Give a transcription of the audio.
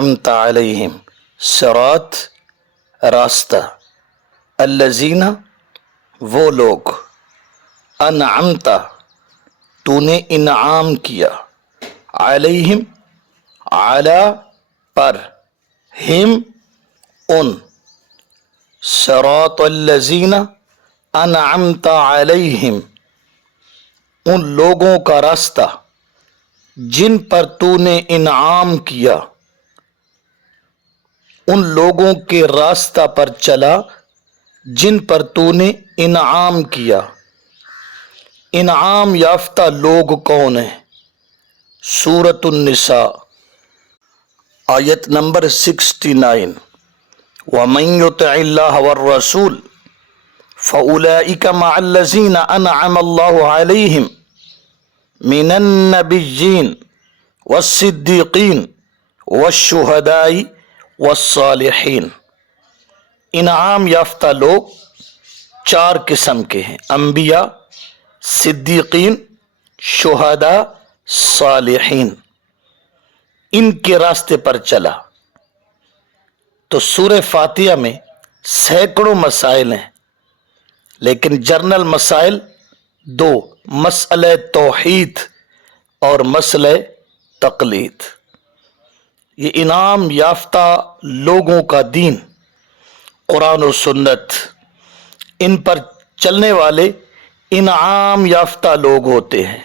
انعمت علیہم، صراط راستہ، الذین وہ لوگ، انعمت تو نے انعام کیا، علیہم علی پر، ہم ان، صراط الذین انعمت علیہم ان لوگوں کا راستہ جن پر تو نے انعام کیا، ان لوگوں کے راستہ پر چلا جن پر تو نے انعام کیا۔ انعام یافتہ لوگ کون ہیں؟ سورۃ النساء آیت نمبر 69۔ وَمَن يُطِعِ اللَّهَ وَالرَّسُولَ فَأُولَئِكَ مَعَ الَّذِينَ أَنْعَمَ اللَّهُ عَلَيْهِمْ مِنَ النَّبِيِّينَ وَالصِّدِّيقِينَ وَالشُّهَدَاءِ وَالصَّالِحِينَ۔ انعام یافتہ لوگ چار قسم کے ہیں: انبیاء، صدیقین، شہداء، صالحین۔ ان کے راستے پر چلا۔ تو سورہ فاتحہ میں سینکڑوں مسائل ہیں، لیکن جرنل مسائل دو: مسئلہ توحید اور مسئلہ تقلید۔ یہ انعام یافتہ لوگوں کا دین قرآن و سنت، ان پر چلنے والے انعام یافتہ لوگ ہوتے ہیں۔